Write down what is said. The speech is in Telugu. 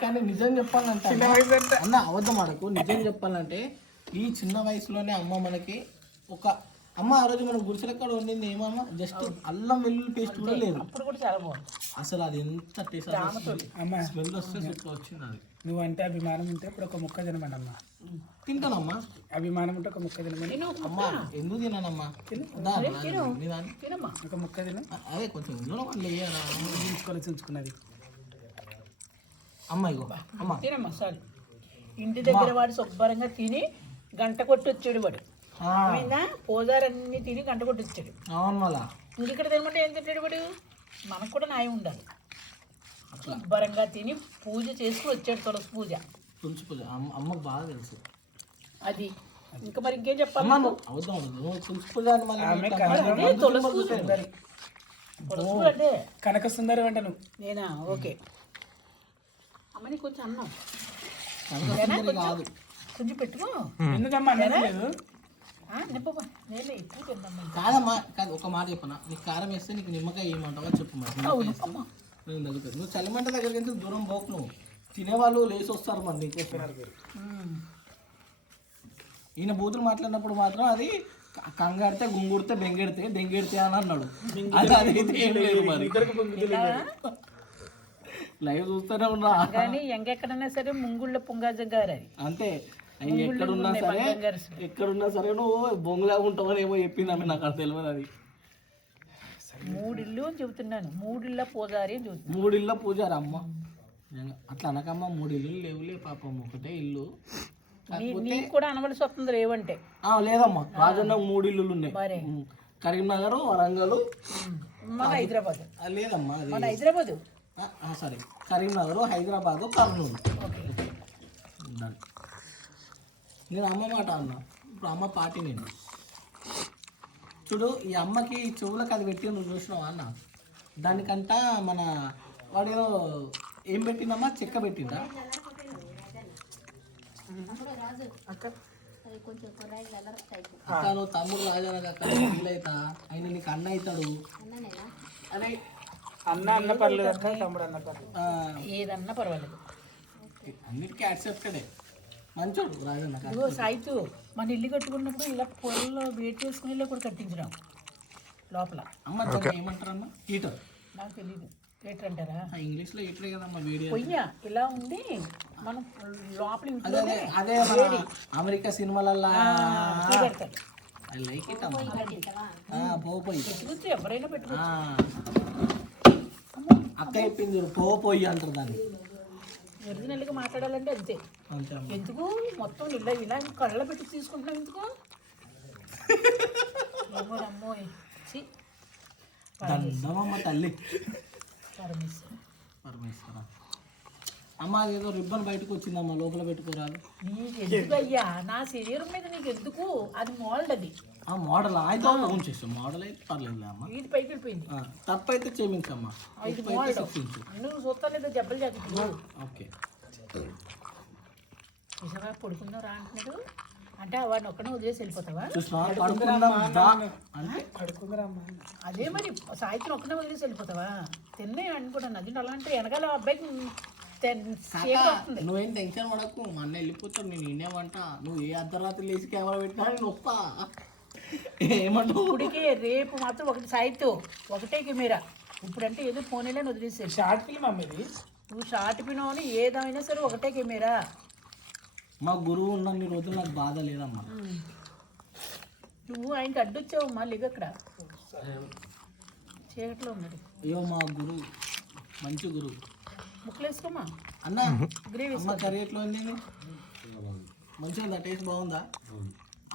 కానీ నిజం చెప్పాలంటే అన్న అబద్ధం ఆడకు. నిజం చెప్పాలంటే ఈ చిన్న వయసులోనే అమ్మ మనకి ఒక అమ్మ ఆ రోజు మనం గుడిసెలక్కడ వండింది ఏమమ్మా జస్ట్ అల్లం వెల్లుల్లి పేస్ట్ కూడా లేదు. అప్పుడు కూడా చాలా బాగుంది. అసలు అది ఎంత టేస్ట్ అమ్మ. స్మెల్ వస్తే సూపర్ వచ్చింది అది. నువ్వంటే అభిమానం ఉంటే ఇప్పుడు ఒక ముక్క తినమని అమ్మ తింటానమ్మా. అభిమానం ఉంటే ఒక ముక్క తినమని. నేను అమ్మా ఎందుకు తినానమ్మా. తినమ్మా. ఒక ముక్క తిను. అదే కొంచెం ఉంచుకొని ఉంచుకున్నది అమ్మ ఇగో అమ్మ. తినమ్మా సార్. ఇంటి దగ్గర వాడు శుభ్రంగా తిని గంట కొట్టి వచ్చాడు వాడు. ఆ, అయిందా పోజారన్నీ తిని గంట కొట్టి వచ్చాడు అవును మళ్ళా. ఇంటిక్కడ తినమంటే ఏం తింటాడు వాడు? మనకు కూడా న్యాయం ఉండాలి. శుభ్రంగా తిని పూజ చేసుకుని వచ్చాడు తులసి పూజ. తులసి పూజ. అమ్మ అమ్మకు బాగా తెలుసు. అది. ఇంకా మరి ఇంకేం చెప్పాలి తులసి పూజ తులసి పూజ. కనక సుందరి అంట? నువ్వు నేనా? ఓకే. అమ్మని కొంచెం అన్నం. కొంచెం? పెట్టుకో. ఎందుకమ్మా? నేను లేదు. కాదమ్మా కాదు ఒక మాట చెప్పనా? నీకు కారం వేస్తే నీకు నిమ్మకాయ వేయమంటావా చెప్పు నేను నువ్వు చలిమంట దగ్గరికి వెళ్తే దూరం పోకు నువ్వు. తినేవాళ్ళు లేచి వస్తారు మరి. ఉమ్. ఈయన బూతులు మాట్లాడినప్పుడు మాత్రం అది కంగాడితే గుంగుడితే బెంగెడితే దెంగెడితే అని అన్నాడు. అది అదైతే ఏం లేదు మరి. లైవ్ చూస్తూనే ఉన్నా. కానీ ఎంకెక్కడైనా సరే ముంగుళ్ళ పుంగాజం గారు అంతే. ఎక్కడున్నా సరే ఎక్కడున్నా సరే నువ్వు బొంగులా ఉంటావని ఏమో చెప్పింది ఆమె నాకు అది తెలియదు అది. మూడిల్లు అని చెబుతున్నాను. మూడిళ్ళ పూజారి అని చెబుతున్నాను. మూడిళ్ళ పూజారు అమ్మ. అట్లా అనకమ్మ మూడు ఇల్లు లేవులే పాపం ఒకటే ఇల్లు. నీకు కూడా అనవలసి వస్తుంది ఆ, లేదమ్మా రాజన్న మూడు ఇల్లులు ఉన్నాయి. కరీంనగర్ వరంగల్. మన హైదరాబాద్. లేదమ్మా మన హైదరాబాద్. సారీ. కరీంనగర్ హైదరాబాద్ కర్నూలు. నేను అమ్మ మాట అన్నా. ఇప్పుడు అమ్మ పాటి నేను. చూడు ఈ అమ్మకి చెవులకు అది పెట్టి నువ్వు చూసినావా అన్న? దానికంట మన వాడు ఏం పెట్టిందమ్మా? చెక్క పెట్టిందా? అక్క నువ్వు తమ్ముడు రాజానక అక్క ఫీల్ అవుతా ఆయన నీకు అన్న అవుతాడు. అరే అన్న అన్న పర్లేదు అక్క తమ్ముడు అన్న పర్లేదు. ఆ, ఏదన్నా పర్వాలేదు. అన్నిటికీ యాక్సెప్టెడే. ఇదిగో సాయితు మన ఇల్లు కట్టుకున్నప్పుడు ఇలా పొలంలో వేట్ చేసుకుని ఇలా కూడా కట్టించినాం. లోపల. అమ్మ దాన్ని ఏమంటారమ్మా? హీటర్. నాకు తెలియదు థియేటర్ అంటారా? ఇంగ్లీష్లో హీటరే కదమ్మా వీడియో పొయ్య ఇలా ఉంది. మనం లోపల అదే ఇంట్లోనే అదే అమెరికా సినిమాలల్లా. ఐ లైక్ ఇట్ అమ్మా. ఆ, పో పోయి. ఎవరైనా పెట్టుకోవచ్చు. ఆ. అక్క చెప్పింది చూడు, పో పోయి అంటారు దాన్ని. ఒరిజినల్గా మాట్లాడాలంటే అంతే. అమ్మ. ఎందుకు? మొత్తం ఇలా ఇలా కళ్ళ పెట్టి తీసుకుంటున్నాం ఎందుకు? అమ్మో దండమమ్మ తల్లి. పరమేశ్వర. పరమేశ్వర? అమ్మ అదేదో రిబ్బన్ బయటకు వచ్చిందమ్మా లోపల ఎందుకు అయ్యా నా శరీరం మీద నీకు ఎందుకు అది మోల్డ్ అది. ఆ మోడల్ అయితే ఫోన్ చేస్తాం మోడల్ అయితే పర్లేదు అమ్మ. ఇది పైకి వెళ్ళిపోయింది. తప్పైతే క్షమించమ్మా. ఇది శిక్షించు నువ్వు చూస్తా లేదా జబ్బలు జాకెట్ ఓకే. నిజంగా పడుకుందాం రా అంటున్నాడు. అంటే వాడిని ఒక్కడే వదిలేసి వెళ్ళిపోతావా? చూసినా పడుకుందాం దా. అంటే అడుకుందిరా అమ్మ అదే మరి సాయంత్రం ఒక్కడే వదిలేసి వెళ్ళిపోతావా? తిన్నే అనుకుంటాను అది అలాంటి వెనకాల అబ్బాయికి నువ్వేం టెన్షన్ పడకు. మా అన్న వెళ్ళిపోతాడు నేను నేనేమంట నువ్వు ఏ అర్ధరాత్రి లేచి కెమెరా పెట్టినా నేను వస్తా. ఏమంటావు? ఇప్పటికే రేపు మాత్రం ఒకటి సాయితు ఒకటే కెమెరా. ఇప్పుడంటే ఏదో ఫోన్లో వదిలేసేది షార్ట్ ఫిల్మ్ అమ్మ ఇది నువ్వు షార్ట్ పినోని ఏదైనా సరే ఒకటే కెమెరా. మా గురువు ఉన్నన్ని రోజులు నాకు బాధ లేదమ్మా. నువ్వు ఆయనకి అడ్డొచ్చావు మళ్ళీ అక్కడ చీకట్లో ఉన్నాడు. అయ్యో మా గురువు మంచి గురువు. ముక్కలు వేసుకోమా అన్న గ్రేవీ కర్రీ ఎట్లా ఉంది? మంచిగా ఉందా టేస్ట్ బాగుందా.